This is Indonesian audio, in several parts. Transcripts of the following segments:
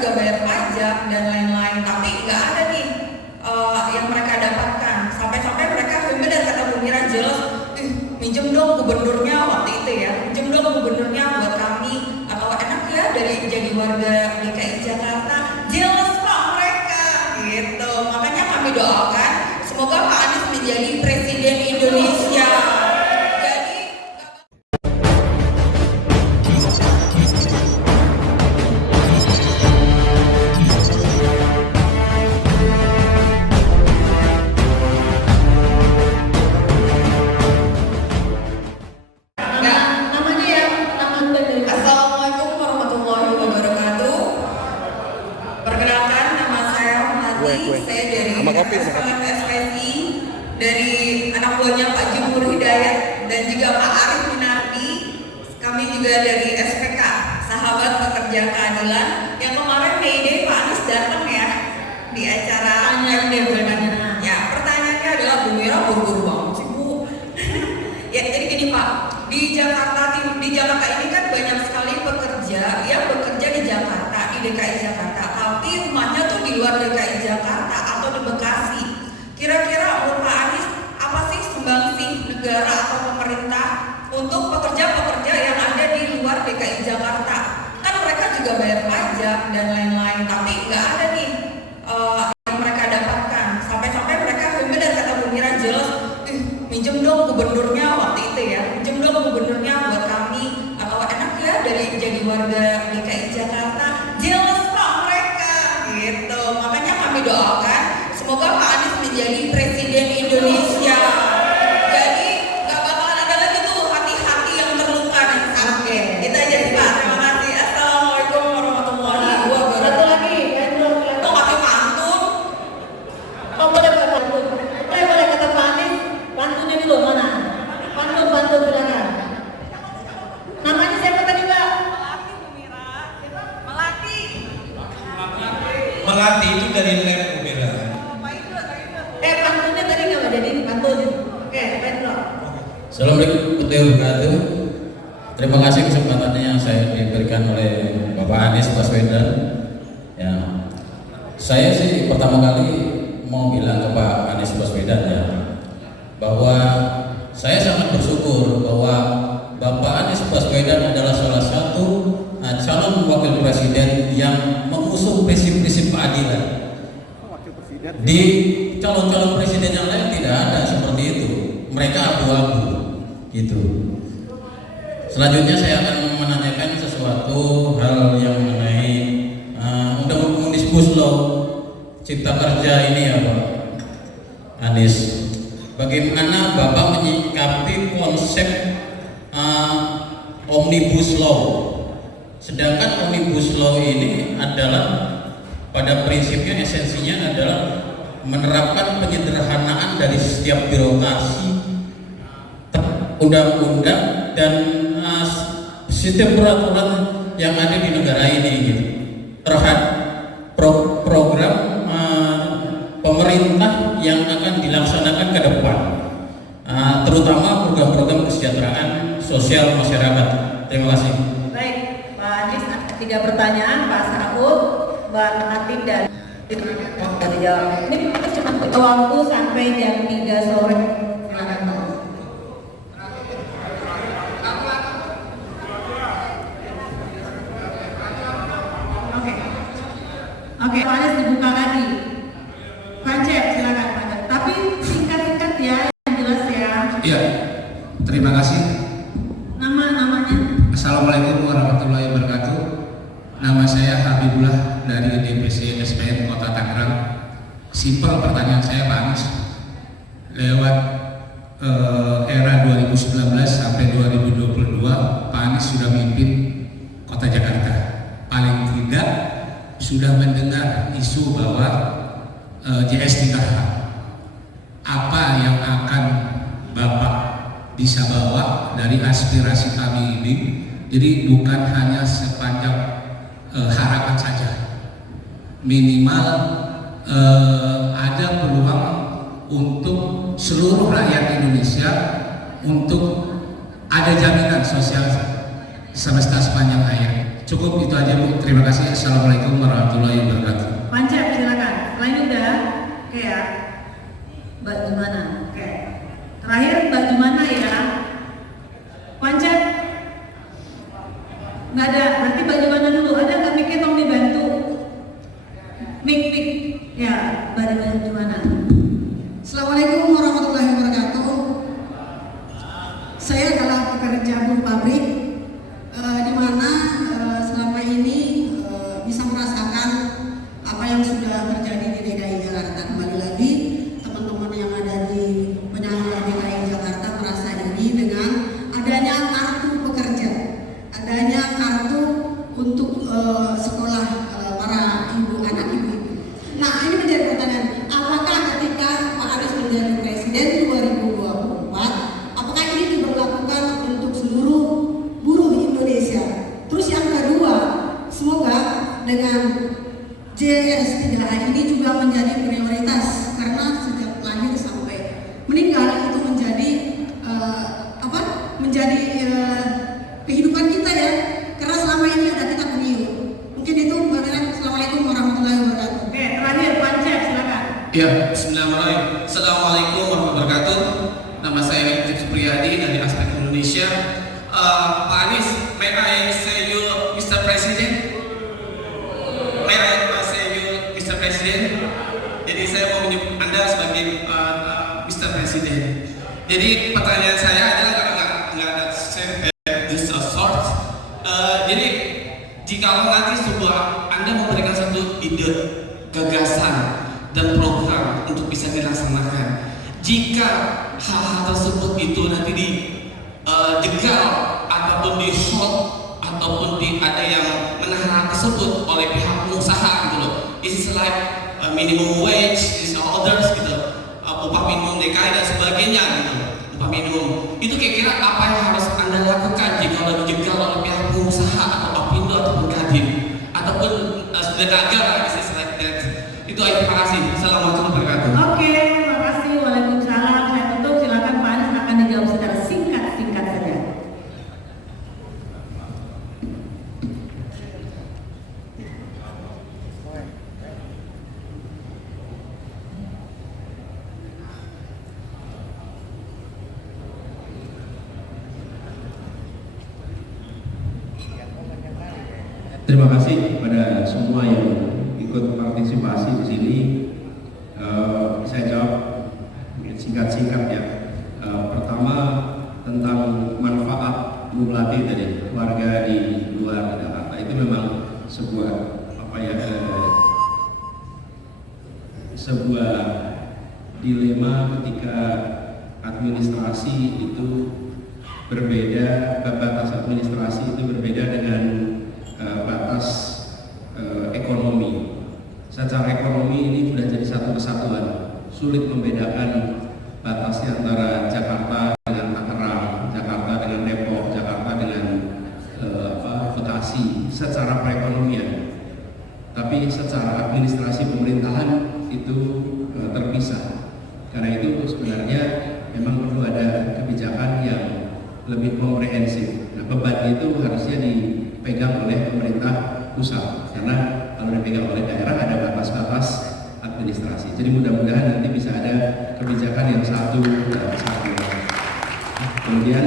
juga bayar pajak dan lain-lain, tapi nggak ada nih yang mereka dapatkan. Sampai-sampai mereka dan kata Bu Mira jelas, minjem dong gubernurnya waktu itu ya, minjem dong gubernurnya buat kami, atau enak ya dari jadi warga DKI Jakarta. Jelas Pak mereka gitu. Makanya kami doakan semoga Pak Anies menjadi Presiden Indonesia. Saya dari SPSI, dari anak buahnya Pak Jumhur Hidayat dan juga Pak Arif Minardi. Kami juga dari SPK, Sahabat Pekerja Keadilan, yang kemarin May Day Pak Anies datang ya di acara ya. Pertanyaannya adalah, Bu Mira buru-buru banget sih Bu. Ya jadi gini Pak, di Jakarta ini kan banyak sekali pekerja yang bekerja di Jakarta, di DKI Jakarta, tapi rumahnya tuh di luar DKI Jakarta atau di Bekasi. Kira-kira menurut Pak Anies apa sih sumbangsih negara atau pemerintah untuk pekerja-pekerja yang ada di luar DKI Jakarta? Kan mereka juga bayar pajak dan lain-lain, tapi nggak ada nih yang mereka dapatkan. Sampai-sampai mereka dan kata Bu Mira jelas, minjem dong gubernurnya waktu itu ya, minjem dong gubernurnya buat kami, atau enak ya dari jadi warga DKI Jakarta. Jelas Pak mereka gitu. Makanya kami doakan semoga Pak Anies menjadi Presiden Indonesia. Jadi gak bakalan ada lagi tuh hati-hati yang terluka nanti. Oke, itu aja sih Pak. Terima kasih. Assalamualaikum warahmatullahi wabarakatuh. Satu lagi, Kok kasih pantun? oh boleh pantun. Boleh kata Pak Anies, pantunnya dulu mana? Pantun silakan. Namanya siapa tadi Pak? Melati itu dari lab Bu Mira. Pantunnya tadi nggak jadi pantun. Oke, Pedro. Assalamualaikum warahmatullahi wabarakatuh. Terima kasih kesempatannya yang saya diberikan oleh Bapak Anies Baswedan. Ya, saya sih pertama kali mau bilang ke Pak Anies Baswedan ya, bahwa saya sangat bersyukur bahwa Bapak Anies Baswedan adalah salah satu calon wakil presiden yang mengusung prinsip-prinsip keadilan. Di calon-calon presiden yang lain tidak ada seperti itu, mereka abu-abu gitu. Selanjutnya saya akan menanyakan sesuatu hal yang mengenai undang-undang Omnibus Law Cipta Kerja ini ya Pak Anies. Bagaimana Bapak menyikapi konsep Omnibus Law? Sedangkan Omnibus Law ini adalah pada prinsipnya esensinya adalah menerapkan penyederhanaan dari setiap birokrasi, undang-undang dan sistem peraturan yang ada di negara ini gitu, terhadap program pemerintah yang akan dilaksanakan ke depan, terutama program-program kesejahteraan sosial masyarakat. Terima kasih. Baik, Pak Anies, 3 pertanyaan, Pak Saud, Mbak Atin dan dijawab. Ini cuma waktu sampai jam 3 sore. Silakan Pak. Oke, Pak Anies dibuka lagi. Pak Cep, silakan Pak Cep. Tapi singkat-singkat ya, yang jelas ya. Iya, terima kasih. Namanya. Assalamualaikum warahmatullahi wabarakatuh. Nama saya Habibullah dari DPC SPN Kota Tangerang. Simpel pertanyaan saya Pak Anies. Lewat era 2019 sampai 2022, Pak Anies sudah memimpin Kota Jakarta. Paling tidak sudah mendengar isu bahwa JS 3H. Apa yang akan Bapak bisa bawa dari aspirasi kami ini? Jadi bukan hanya sepanjang harapan saja. Minimal ada peluang untuk seluruh rakyat Indonesia untuk ada jaminan sosial semesta sepanjang hayat. Cukup itu aja Bu. Terima kasih. Assalamualaikum warahmatullahi wabarakatuh. Pancep silakan. Selain udah, oke ya. Mbak Jumana, oke. Terakhir Mbak Jumana ya. Pancep. Nggak ada. Nanti Mbak Jumana dulu. Ada nggak mikir tolong dibantu? Mik. Ya, Mbak Jumana. Assalamualaikum warahmatullahi wabarakatuh. Saya adalah pekerja buruh pabrik, di mana selama ini bisa merasakan apa yang sudah terjadi di DKI Jakarta. Kembali lagi teman-teman yang ada di penyangga DKI Jakarta merasa ini dengan adanya kartu pekerja, adanya kartu untuk sekolah para ibu anak ibu. Nah, ini menjadi pertanyaan, apakah ketika Pak Anies menjadi presiden 2024, apakah ini diberlakukan untuk seluruh buruh Indonesia? Terus yang kedua, semoga dengan JS3A ini juga menjadi prioritas, karena sejak lahir sampai meninggal itu menjadi kehidupan kita ya, karena selama ini ada kita pemilu. Mungkin itu Mbak Milan. Assalamualaikum warahmatullahi wabarakatuh. Oke, terakhir Pancep silakan. Ya, bismillahirrahmanirrahim. Assalamualaikum warahmatullahi wabarakatuh. Nama saya Yusuf Supriyadi dari Aspek Indonesia. Pak Anies, may I say you Mr. President? May I say you Mr. President? Jadi saya mau menyebut Anda sebagai Mr. President. Jadi pertanyaan saya adalah nggak ada this sort. Jadi jika nanti sebuah Anda memberikan satu ide, gagasan dan program untuk bisa dilaksanakan, jika hal-hal tersebut itu nanti dijegal ataupun di hold ataupun ada yang menahan hal tersebut oleh pihak pengusaha gitu loh, is like minimum wage, is others gitu, upah minimum DKI dan sebagainya gitu, upah minimum itu kira-kira apa yang harus Anda lakukan jika dijegal oleh pihak pengusaha atau Apindo ataupun Kadin ataupun negara, is like that. Itu aja. Terima kasih. Assalamualaikum warahmatullahi wabarakatuh. Oke, terima kasih. Waalaikumsalam. Saya tutup. Silakan Pak Anies akan dijawab secara singkat saja. Terima kasih kepada semua yang ikut partisipasi di sini. Saya jawab singkat-singkat ya. Pertama tentang manfaat kumulatif dari warga di luar Jakarta, itu memang sebuah sebuah dilema ketika administrasi itu berbeda, batas administrasi itu berbeda dengan batas ekonomi. Secara ekonomi ini sudah jadi satu kesatuan, sulit membedakan batasnya antara Jakarta dengan Tangerang, Jakarta dengan Depok, Jakarta dengan Bekasi secara perekonomian. Tapi secara administrasi pemerintahan itu terpisah. Karena itu sebenarnya memang perlu ada kebijakan yang lebih komprehensif. Nah, beban itu harusnya dipegang oleh pemerintah pusat, karena kalau dipegang oleh daerah ada batas-batas administrasi. Jadi mudah-mudahan nanti bisa ada kebijakan yang satu. Kemudian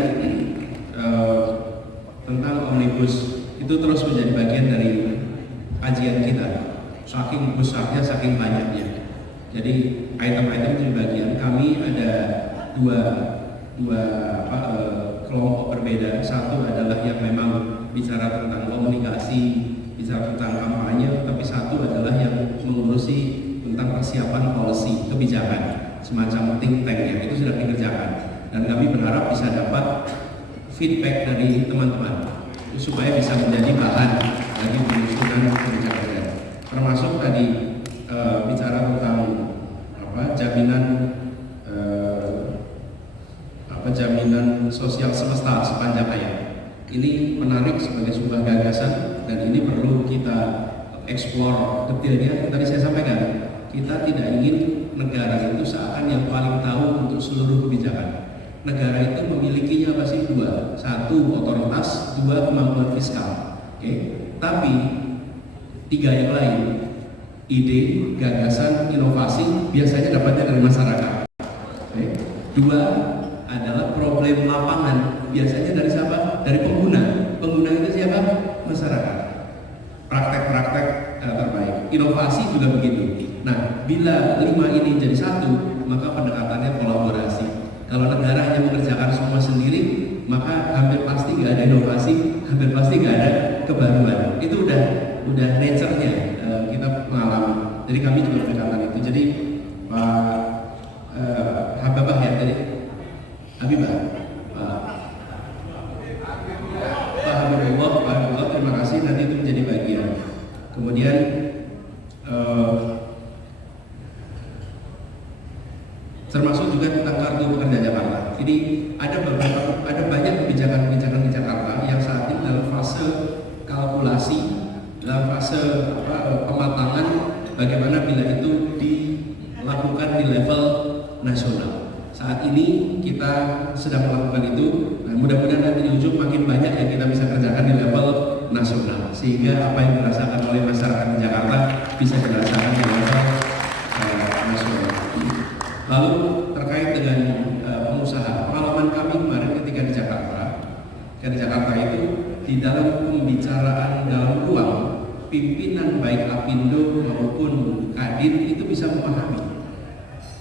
tentang omnibus itu terus menjadi bagian dari kajian kita. Saking besarnya, saking banyaknya. Jadi item-item itu bagian. Kami ada dua kelompok berbeda. Satu adalah yang memang bicara tentang komunikasi, bicara tentang kampanye, tapi satu adalah yang mengurusi tentang persiapan policy, kebijakan, semacam think tank yang itu sudah dikerjakan. Dan kami berharap bisa dapat feedback dari teman-teman supaya bisa menjadi bahan bagi penyusunan kebijakan. Termasuk tadi bicara tentang jaminan sosial semesta sepanjang hayat. Ini menarik sebagai sebuah gagasan dan ini perlu kita eksplor detailnya. Tadi saya sampaikan, kita tidak ingin negara itu seakan yang paling tahu untuk seluruh kebijakan. Negara itu memilikinya pasti dua, satu otoritas, dua kemampuan fiskal. Oke. Tetapi tiga yang lain, ide, gagasan, inovasi biasanya dapatnya dari masyarakat. Oke. Dua adalah problem lapangan, biasanya dari siapa? Dari pengguna. Pengguna itu siapa? Masyarakat. Praktek-praktek terbaik. Inovasi juga begitu. Nah, bila 5 ini jadi satu, maka pendekatannya kolaborasi. Kalau negara hanya mengerjakan semua sendiri, maka hampir pasti nggak ada inovasi, hampir pasti nggak ada kebaruan. Itu udah nature-nya kita mengalami. Jadi kami juga pendekatan itu. Jadi Pak Habibah ya tadi, Habibah, Pak Habibullah, terima kasih. Nanti itu menjadi bagian. Kemudian termasuk juga tentang kartu pekerja Jakarta. Jadi ada banyak kebijakan-kebijakan di Jakarta yang saat ini dalam fase kalkulasi, dalam fase pematangan bagaimana bila itu dilakukan di level nasional. Saat ini kita sedang melakukan itu. Nah, mudah-mudahan nanti di ujung makin banyak yang kita bisa kerjakan di level nasional, sehingga apa yang dirasakan oleh masyarakat di Jakarta bisa dirasakan di level nasional. Lalu terkait dengan pengusaha, pengalaman kami kemarin ketika di Jakarta itu di dalam pembicaraan dalam ruang, pimpinan baik Apindo maupun Kadin itu bisa memahami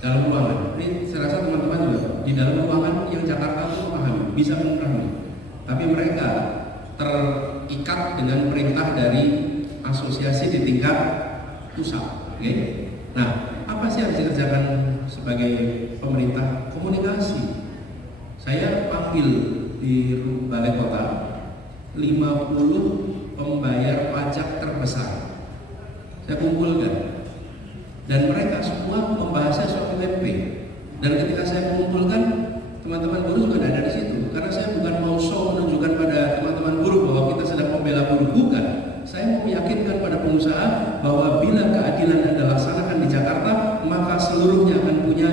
dalam ruangan. Ini saya rasa teman-teman juga di dalam ruangan yang Jakarta itu memahami, bisa memahami. Tapi mereka terikat dengan perintah dari asosiasi di tingkat pusat. Okay? Nah, apa sih yang harus dikerjakan sebagai pemerintah? Komunikasi. Saya panggil di balai kota 50 pembayar pajak terbesar. Saya kumpulkan. Dan mereka semua membahasnya soal UMP. Dan ketika saya mengumpulkan, teman-teman buruh juga ada di situ. Karena saya bukan mau show menunjukkan pada teman-teman buruh bahwa kita sedang membela buruh, bukan. Saya mau meyakinkan pada pengusaha bahwa bila keadilan Anda laksanakan di Jakarta, maka seluruhnya akan punya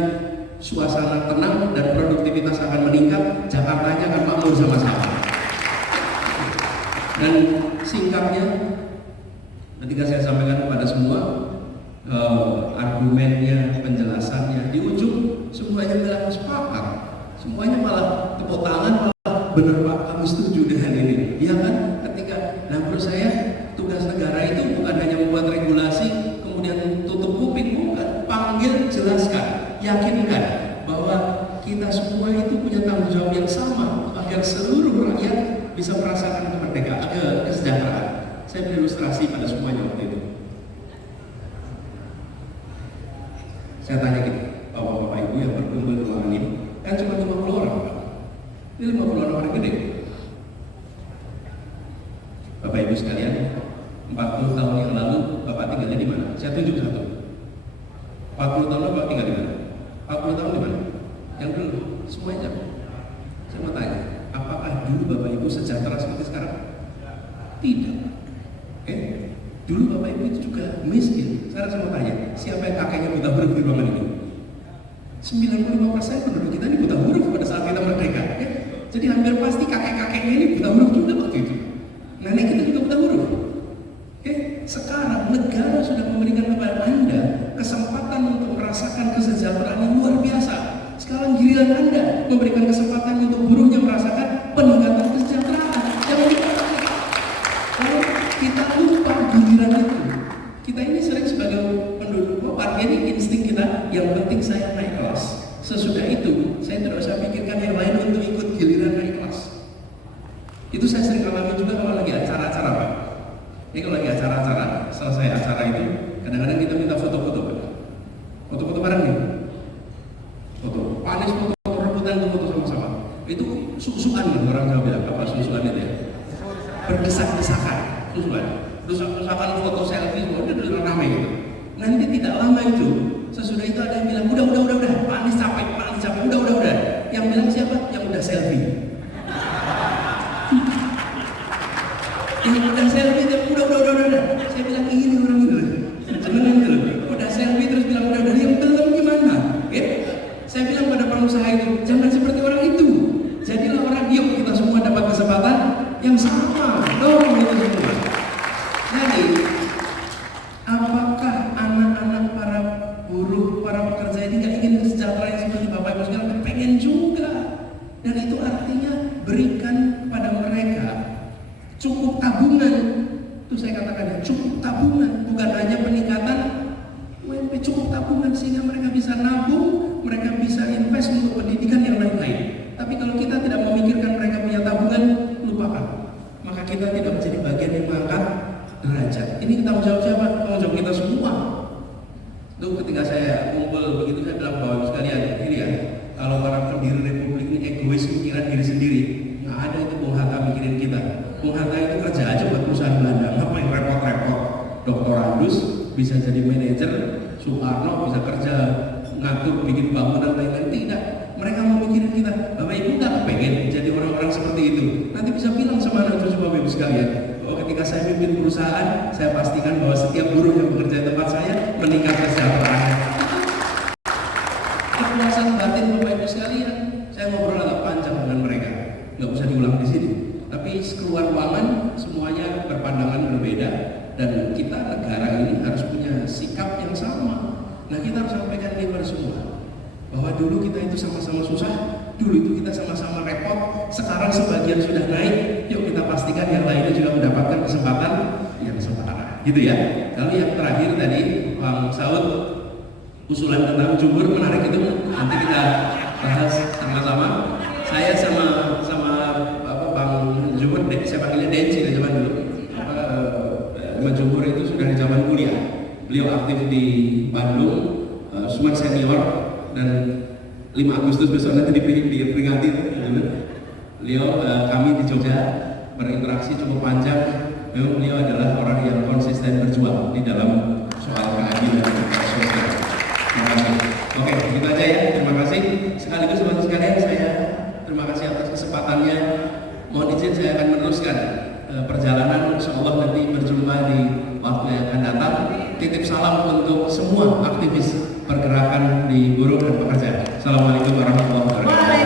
suasana tenang dan produktivitas akan meningkat. Jakartanya akan makmur sama-sama. Dan singkatnya, ketika saya sampaikan kepada semua, argumennya, penjelasannya, di ujung semuanya bilang sepakat, semuanya malah tepuk tangan, malah benar Pak, kami setuju dengan ini. Iya kan? Ketika, nah menurut saya tugas negara itu bukan hanya membuat regulasi kemudian tutup kuping, bukan, panggil, jelaskan, yakinkan bahwa kita semua itu punya tanggung jawab yang sama agar seluruh rakyat bisa merasakan kemerdekaan, kesejahteraan. Saya berilustrasi pada semuanya waktu itu. Saya tanya gitu, bapak-bapak ibu yang berkumpul di ruangan ini, kan cuma 50 orang, Pak. Ini 50 orang gede. Bapak ibu sekalian, 40 tahun yang lalu bapak tinggalnya di mana? Saya tunjuk satu. 40 tahun lalu bapak tinggal di mana? 40 tahun di mana? Yang dulu, semuanya. Saya mau tanya, apakah dulu bapak ibu sejahtera seperti sekarang? Tidak. Dulu bapak ibu itu juga miskin. Sekarang saya mau tanya, siapa yang kakeknya buta huruf di ruangan ini? 95% penduduk kita ini buta huruf pada saat kita merdeka. Jadi hampir pasti kakek-kakeknya ini buta huruf juga waktu itu. Nenek kita juga buta huruf. Sekarang negara sudah memberikan kepada Anda kesempatan untuk merasakan kesejahteraan yang luar biasa. Sekarang giliran Anda memberikan kesempatan untuk buruhnya merasakan peningkatan kesejahteraan. Kalau kita lupa giliran itu, kita ini sering sebagai penduduk partai ini insting kita yang penting saya naik kelas. Sesudah itu saya tidak usah pikirkan yang lain untuk ikut giliran naik kelas. Itu saya sering alami juga kalau lagi acara-acara Pak. Ini kalau lagi acara-acara, selesai acara itu kadang-kadang kita minta foto-foto Pak. Foto-foto bareng nih. Foto panis, foto rebutan untuk foto sama-sama. Itu susuan orang Jawa bilang, apa susuan itu ya? Berdesak-desakan, susuan. Desak-desakan foto selfie, semua udah ramai gitu. Nanti tidak lama itu, sesudah itu ada yang bilang, udah, panis capek, udah. Yang bilang siapa? Yang udah selfie. Yang udah selfie, udah. Saya bilang ini orang itu, jenengan itu, udah selfie terus bilang udah. Yang belum gimana? Saya bilang pada pengusaha itu, jangan seperti orang itu. Jadilah orang, yuk kita semua dapat kesempatan yang sama. Dong itu semua. pengen juga. Dan itu artinya berikan kepada mereka cukup tabungan. Itu saya katakan ya, cukup tabungan, bukan hanya peningkatan UMP, cukup tabungan sehingga mereka bisa nabung, mereka bisa invest untuk pendidikan yang lain-lain. Tapi kalau kita tidak memikirkan mereka punya tabungan, lupakan. Maka kita tidak menjadi bagian yang mengangkat derajat. Ini tanggung jawab siapa? Tanggung jawab kita semua. Tuh ketika saya kumpul begitu, saya bilang bahwa sekalian, ini ya, kalau para pendiri republik ini egois mikiran diri sendiri, nggak ada itu Bung Hatta mikirin kita. Bung Hatta itu kerja aja buat perusahaan Belanda, ngapain repot-repot. Dr. Andus bisa jadi manajer, Soekarno bisa kerja ngatur bikin bangunan lain-lain. Tidak, mereka mau mikirin kita. Bapak Ibu nggak kepengen jadi orang-orang seperti itu. Nanti bisa bilang sama anak cucu Bapak Ibu sekalian, oh ketika saya pimpin perusahaan, saya pastikan bahwa setiap buruh yang bekerja di tempat saya meningkat kesejahteraannya. Kepuasan batin Bapak Ibu sekalian. Saya ngobrol agak panjang dengan mereka, nggak usah diulang di sini. Tapi keluar ruangan semuanya berpandangan berbeda, dan kita negara ini harus punya sikap yang sama. Nah kita harus sampaikan ini pada semua, bahwa dulu kita itu sama-sama susah, dulu itu kita sama-sama repot, sekarang sebagian sudah naik, yuk kita pastikan yang lainnya juga mendapatkan kesempatan yang setara, gitu ya. Lalu yang terakhir tadi Bang Saud, usulan tentang Jumur menarik, itu nanti kita bahas sama-sama. Saya sama Bang Jumur, saya panggilnya Denci dari zaman dulu. Bang Jumur itu sudah di zaman kuliah. Beliau aktif di Bandung, Sumat senior, dan 5 Agustus besok nanti diperingati. Beliau kami di Jogja berinteraksi cukup panjang. Memang beliau adalah orang yang konsisten berjuang di dalam soal keadilan sosial. Terima kasih. Oke, gitu aja ya. Terima kasih. Sekaligus teman-teman sekalian, saya terima kasih atas kesempatannya. Mohon izin saya akan meneruskan perjalanan. Insyaallah nanti berjumpa di waktu yang akan datang. Titip salam untuk semua aktivis pergerakan di buruh dan pekerja. Assalamualaikum warahmatullahi wabarakatuh.